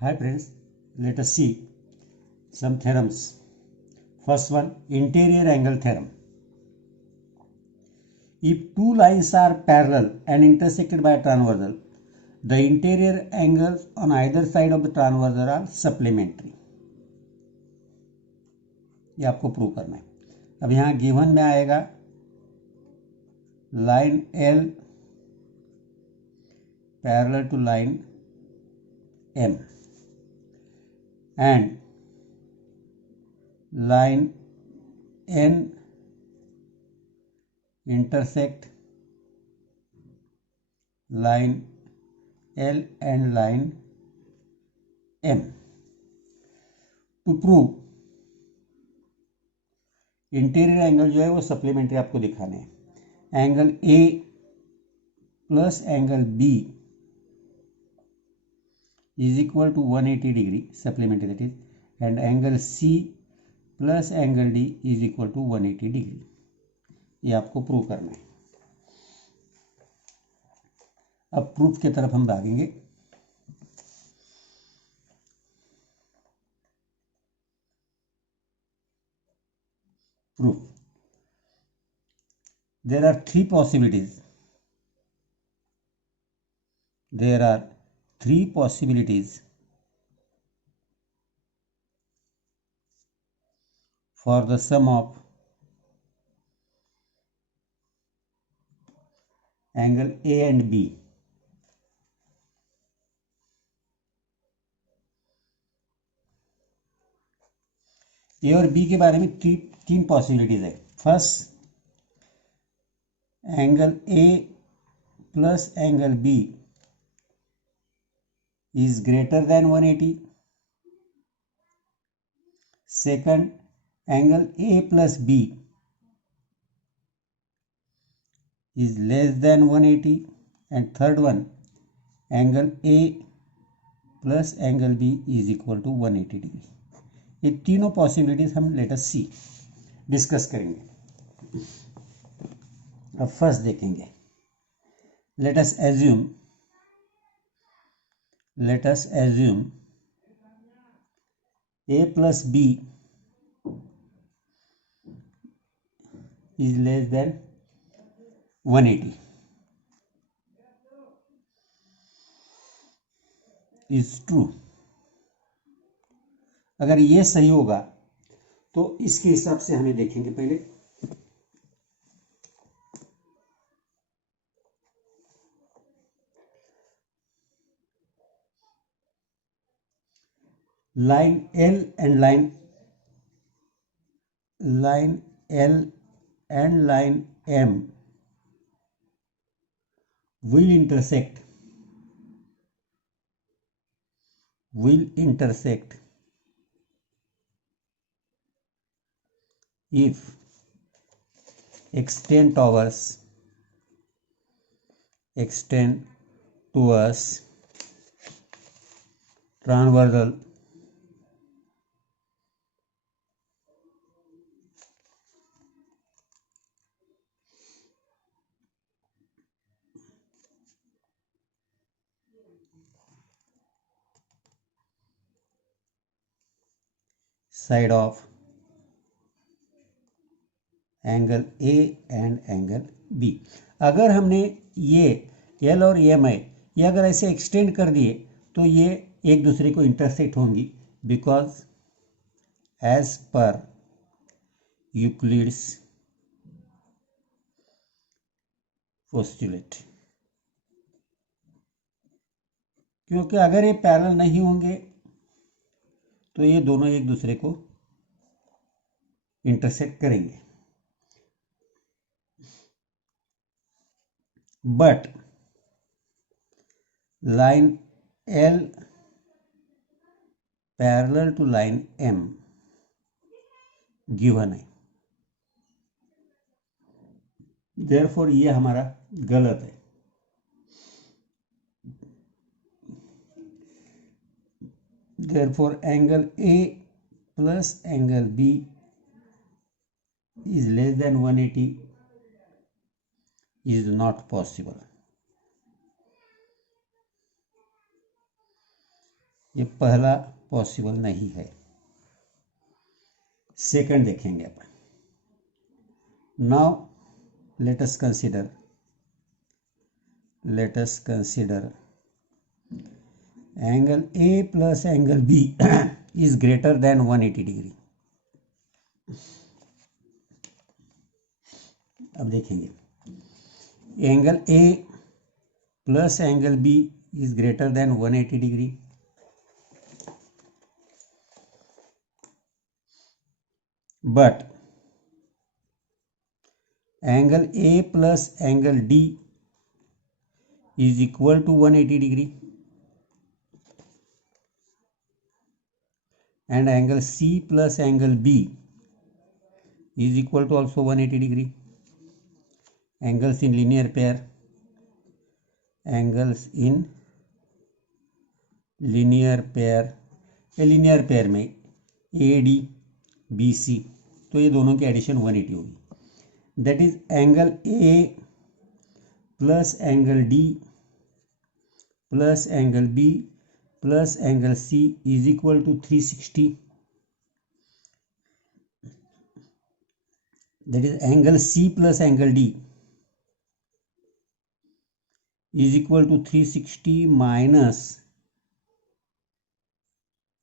Hi friends, let us see some theorems. First one, interior angle theorem. If two lines are parallel and intersected by a transversal, the interior angles on either side of the transversal are supplementary. ये आपको prove करना है. अब यहाँ given में आएगा line L parallel to line M and line N intersect line L and line M. To prove interior angle जो है वो सप्लीमेंट्री आपको दिखाने हैं. Angle A plus angle B is equal to 180 degree supplementary that is, and angle C plus angle D is equal to 180 degree. ये आपको prove करना है. अब प्रूफ की तरफ हम भागेंगे. Proof. There are three possibilities. There are three possibilities for the sum of angle A and B. ए और बी के बारे में तीन पॉसिबिलिटीज है. First, angle A plus angle B is greater than 180. Second, angle A plus B is less than 180. And third one, angle A plus angle B is equal to 180 degree. ये तीनों possibilities हम let us सी discuss करेंगे. अब first देखेंगे. Let us assume A plus B is less than 180. Is true. अगर ये सही होगा तो इसके हिसाब से हमें देखेंगे. पहले line L and line M will intersect if extend towards transversal side of angle A and angle B. अगर हमने ये एल और एम आई ये अगर ऐसे एक्सटेंड कर दिए तो ये एक दूसरे को इंटरसेक्ट होंगी, because as per Euclid's postulate. क्योंकि अगर ये पैरेलल नहीं होंगे तो ये दोनों एक दूसरे को इंटरसेक्ट करेंगे. But line L parallel to line M given है, therefore ये हमारा गलत है. Therefore angle A plus angle B is less than 180 is not possible. ये पहला पॉसिबल नहीं है। सेकंड देखेंगे अपन। Now let us consider angle A plus angle B is greater than 180 degree. अब देखेंगे angle A plus angle B is greater than 180 degree. But angle A plus angle D is equal to 180 degree and angle C plus angle B is equal to also 180 degree. Angles in linear pair, angles in linear pair, linear pair में AD BC, तो ये दोनों की addition 180 होगी. That is angle A plus angle D plus angle B plus angle C is equal to 360. That is angle C plus angle D is equal to 360 minus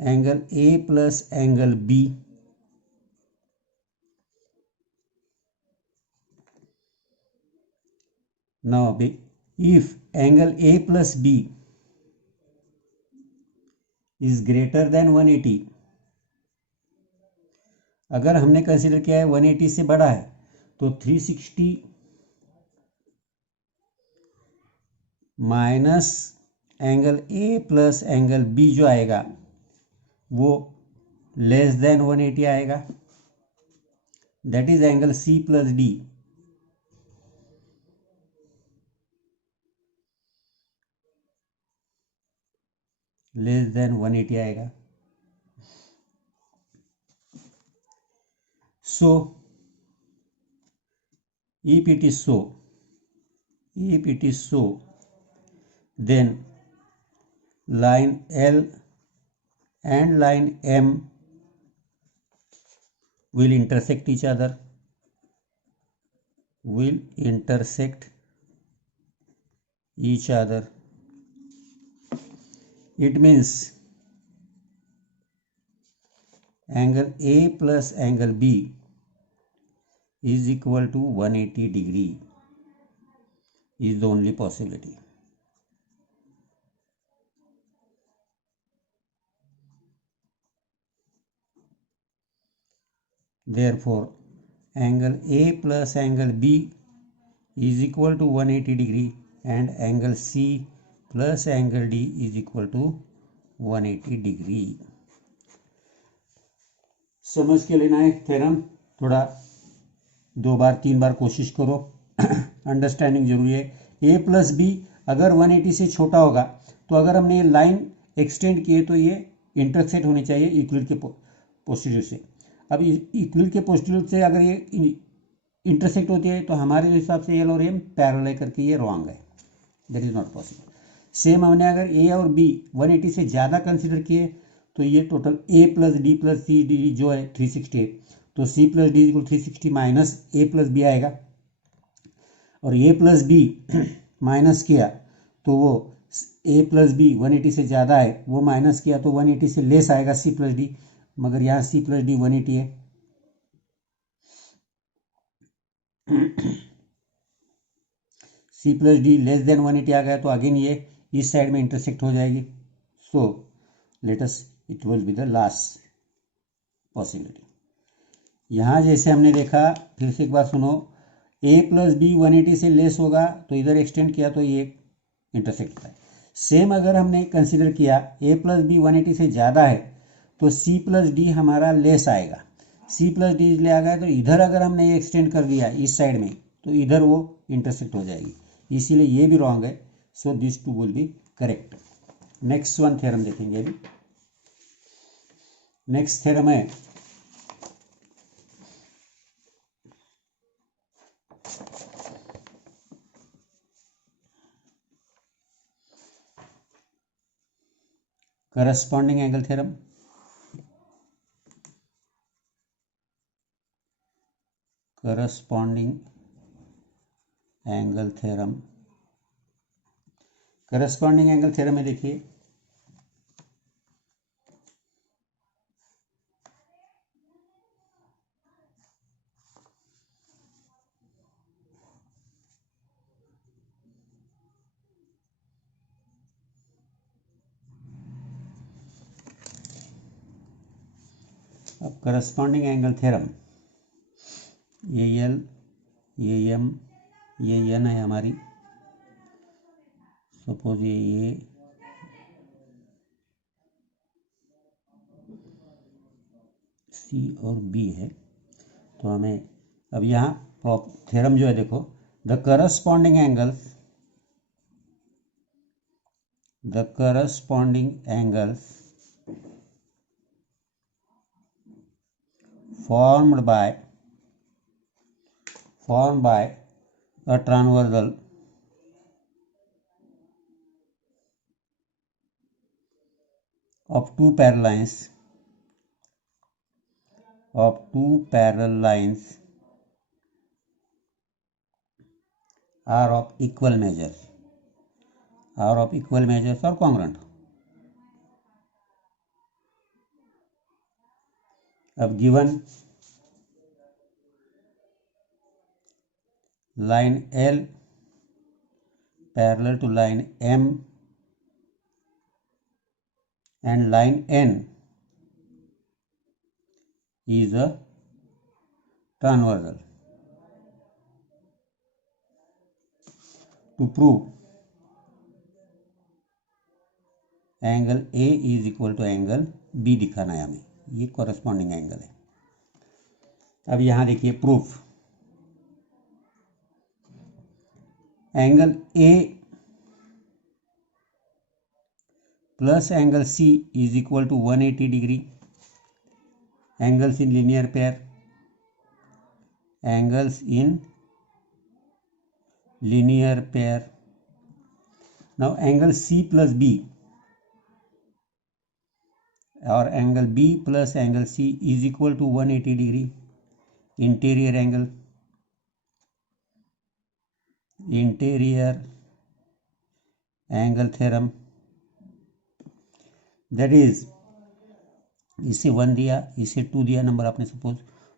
angle A plus angle B. Now if angle A plus B is greater than 180, अगर हमने consider किया है 180 से बड़ा है तो 360 minus angle A plus angle B जो आएगा वो लेस देन 180 आएगा. That is angle C plus D less than 180 आएगा. So if it is so, then line L and line M will intersect each other. It means angle A plus angle B is equal to 180 degree is the only possibility. Therefore, angle A plus angle B is equal to 180 degree and angle C plus angle D is equal to 180 degree. समझ के लेना है theorem. थोड़ा 2 बार 3 बार कोशिश करो. Understanding जरूरी है. A plus B अगर 180 से छोटा होगा तो अगर हमने ये लाइन एक्सटेंड किए तो ये इंटरसेक्ट होनी चाहिए यूक्लिड के पोस्टीरियर से. अब यूक्लिड के पोस्टीरियर से अगर ये इंटरसेक्ट होती है तो हमारे हिसाब से एल और एम पैरेलल करके ये रॉन्ग है. That is not possible. Same हमने अगर ए और बी 180 से ज़्यादा कंसिडर किए तो ये total A plus D plus C D जो है 360 है तो C plus D equal 360 minus A plus B आएगा. और ए प्लस बी माइनस किया तो वो ए प्लस बी 180 से ज़्यादा है, वो माइनस किया तो 180 से लेस आएगा सी प्लस डी. मगर यहाँ सी प्लस डी 180 है. C plus D less than 180 आ गया तो अगेन ये इस साइड में इंटरसेक्ट हो जाएगी. So let us it will be the last possibility. यहाँ जैसे हमने देखा, फिर से एक बार सुनो, ए प्लस बी 180 से लेस होगा तो इधर एक्सटेंड किया तो ये इंटरसेक्ट होता है. सेम अगर हमने कंसिडर किया ए प्लस बी 180 से ज़्यादा है तो सी प्लस डी हमारा लेस आएगा. सी प्लस डी ले आ गया तो इधर अगर हमने ये एक्सटेंड कर दिया इस साइड में तो इधर वो इंटरसेक्ट हो जाएगी. इसीलिए ये भी रॉन्ग है. So this too will be correct. Next one theorem देखेंगे. अभी नेक्स्ट थ्योरम है corresponding angle theorem, corresponding angle theorem, corresponding angle theorem में देखिए अब करस्पॉन्डिंग एंगल थ्योरम, ये एल, ये एम, ये एन है हमारी, सपोज ये सी और बी है। तो हमें अब यहाँ थ्योरम जो है देखो, the corresponding angles, the corresponding angles formed by a transversal of two parallel lines are of equal measures or congruent. अब given line L parallel to line M and line N is a transversal. To prove angle A is equal to angle B दिखाना है हमें, ये corresponding angle है। अब यहां देखिए proof, angle A plus angle C is equal to 180 degree, angles in linear pair, angles in linear pair. Now angle C plus B और angle B plus angle C is equal to 180 degree, interior angle, interior angle theorem, that is, इसे 1 दिया, इसे 2 दिया number आपने, suppose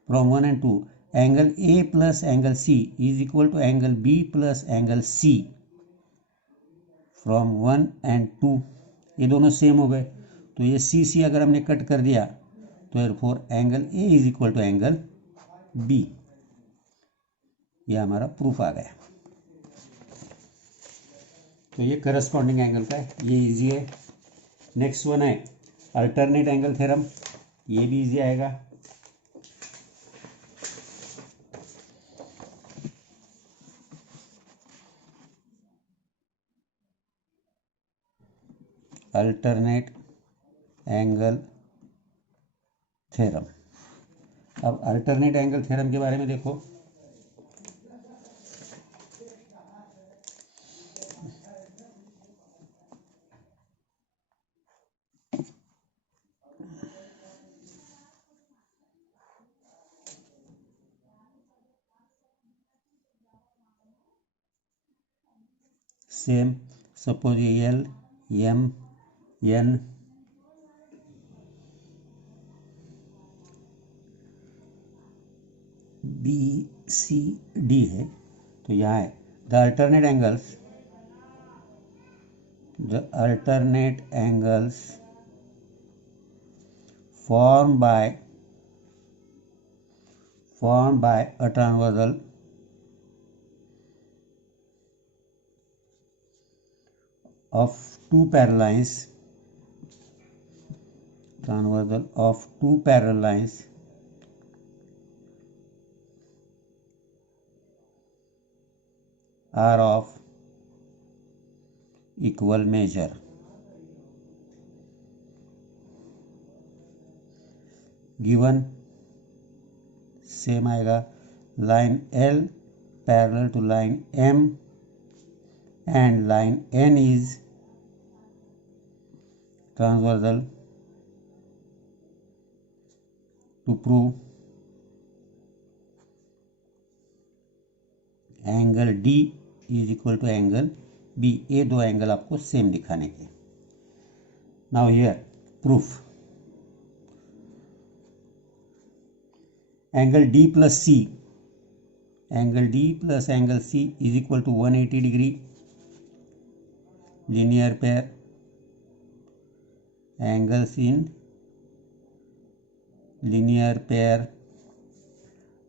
from 1 and 2 angle A plus angle C is equal to angle B plus angle C from 1 and 2, ये दोनों same हो गए। तो ये सी सी अगर हमने कट कर दिया तो for angle A is equal to angle B, ये हमारा प्रूफ आ गया। तो ये करस्पॉन्डिंग एंगल का है, ये इजी है। नेक्स्ट वन है अल्टरनेट एंगल थ्योरम, ये भी इजी आएगा। अल्टरनेट एंगल थ्योरम, अब अल्टरनेट एंगल थ्योरम के बारे में देखो, सेम, सपोज ये L M N B C D है। तो यहाँ है the alternate angles formed by a transversal of two parallel lines are of equal measure. Given same आएगा, line L parallel to line M and line N is transversal to prove angle D is equal to angle B. ये दो angle आपको same दिखाने के। Now here proof angle D plus C, angle D plus angle C is equal to 180 degree, linear pair angles in linear pair.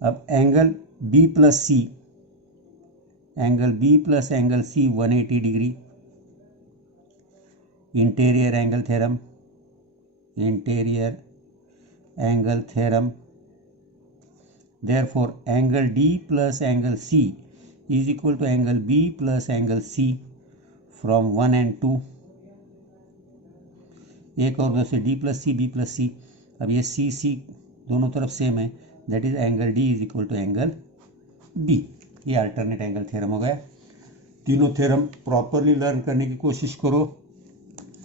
अब angle B plus C, angle B plus angle C 180 degree, interior angle theorem, interior angle theorem. Therefore angle D plus angle C is equal to angle B plus angle C from 1 and 2। एक और दो से D plus C B plus C। अब ये C C दोनों तरफ same है, that is angle D is equal to angle B। ये अल्टरनेट एंगल थ्योरम हो गया। तीनों थ्योरम प्रॉपरली लर्न करने की कोशिश करो।